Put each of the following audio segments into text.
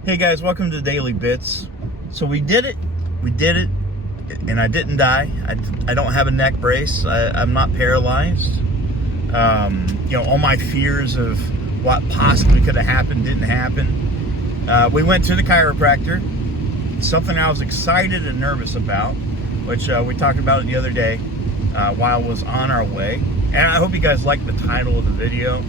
Hey guys, welcome to Daily Bits. So we did it, and I didn't die. I don't have a neck brace. I'm not paralyzed. All my fears of what possibly could have happened didn't happen. We went to the chiropractor. Something I was excited and nervous about, which we talked about it the other day while I was on our way. And I hope you guys liked the title of the video.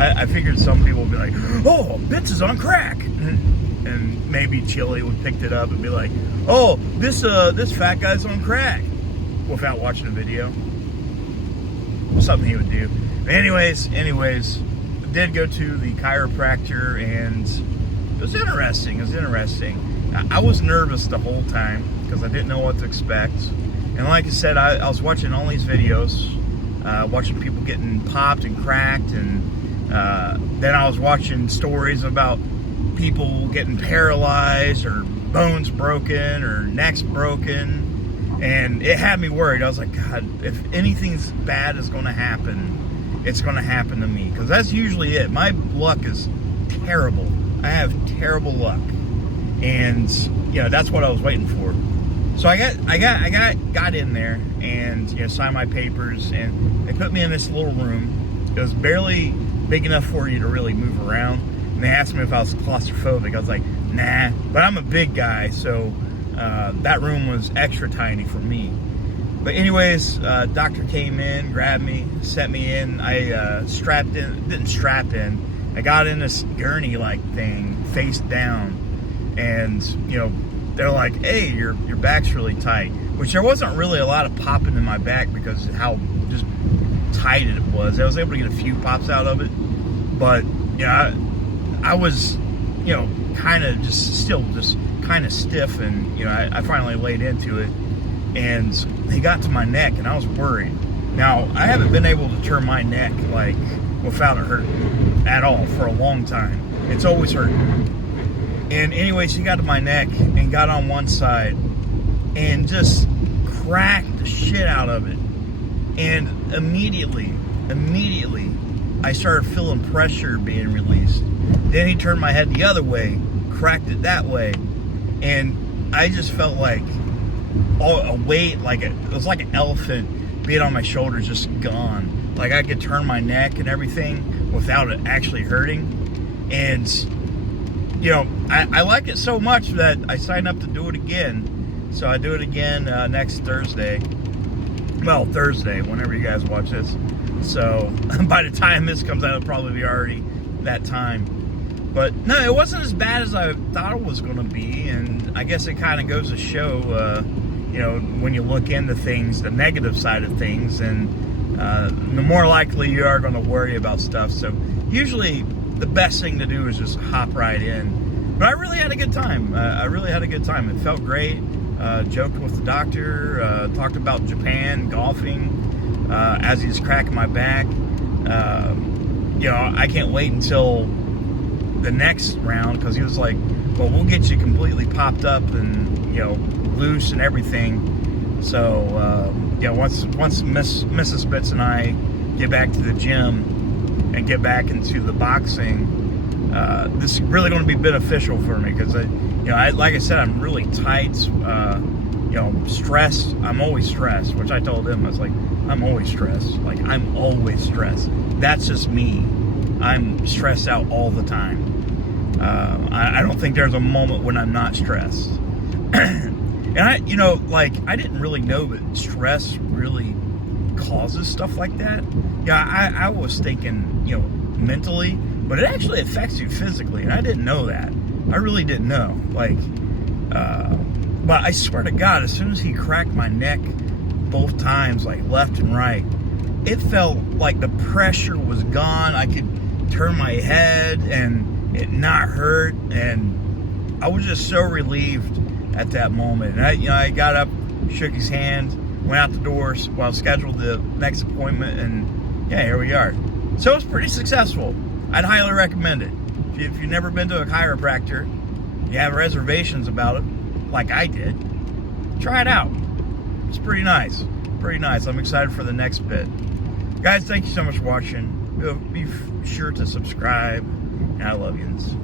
I figured some people would be like, "Oh, Bits is on crack," and maybe Chili would pick it up and be like, "Oh, this fat guy's on crack," without watching the video. Something he would do. Anyways, I did go to the chiropractor, and it was interesting. I was nervous the whole time because I didn't know what to expect. And like I said, I was watching all these videos, watching people getting popped and cracked, and then I was watching stories about people getting paralyzed or bones broken or necks broken, and it had me worried. I was like, God, if anything's bad is going to happen, it's going to happen to me, because that's usually it. My luck is terrible. I have terrible luck, and that's what I was waiting for. So I got in there and signed my papers, and they put me in this little room. It was barely big enough for you to really move around. And they asked me if I was claustrophobic. I was like, nah, but I'm a big guy, so that room was extra tiny for me. But anyways, doctor came in, grabbed me, set me in. I didn't strap in. I got in this gurney-like thing, face down, and they're like, "Hey, your back's really tight," which there wasn't really a lot of popping in my back because of how just tight it was. I was able to get a few pops out of it, but I was kind of just kind of stiff, and I finally laid into it, and they got to my neck, and I was worried. Now, I haven't been able to turn my neck like without it hurting at all for a long time. It's always hurting. And anyways, he got to my neck and got on one side and just cracked the shit out of it. And immediately, I started feeling pressure being released. Then he turned my head the other way, cracked it that way, and I just felt like a weight, it was like an elephant being on my shoulders, just gone. Like I could turn my neck and everything without it actually hurting. And I like it so much that I signed up to do it again. So I do it again next Thursday. Well, Thursday, whenever you guys watch this. So by the time this comes out, it'll probably be already that time. But no, it wasn't as bad as I thought it was going to be. And I guess it kind of goes to show, when you look into things, the negative side of things, and the more likely you are going to worry about stuff. So usually the best thing to do is just hop right in. But I really had a good time. It felt great. Joked with the doctor, talked about Japan, golfing, as he's cracking my back. I can't wait until the next round, because he was like, well, we'll get you completely popped up and, loose and everything. So, once Mrs. Bits and I get back to the gym and get back into the boxing, this is really going to be beneficial for me, because like I said, I'm really tight, stressed. I'm always stressed, which I told him. I was like, I'm always stressed. Like, I'm always stressed. That's just me. I'm stressed out all the time. I don't think there's a moment when I'm not stressed. And I didn't really know that stress really causes stuff like that. Yeah, I was thinking, mentally, but it actually affects you physically, and I didn't know that. I really didn't know. But I swear to God, as soon as he cracked my neck both times, like left and right, it felt like the pressure was gone. I could turn my head and it not hurt, and I was just so relieved at that moment. And I got up, shook his hand, went out the doors while scheduled the next appointment, and yeah, here we are. So it's pretty successful. I'd highly recommend it. If you've never been to a chiropractor, you have reservations about it, like I did, try it out. It's pretty nice. I'm excited for the next bit. Guys, thank you so much for watching. Be sure to subscribe I love yins.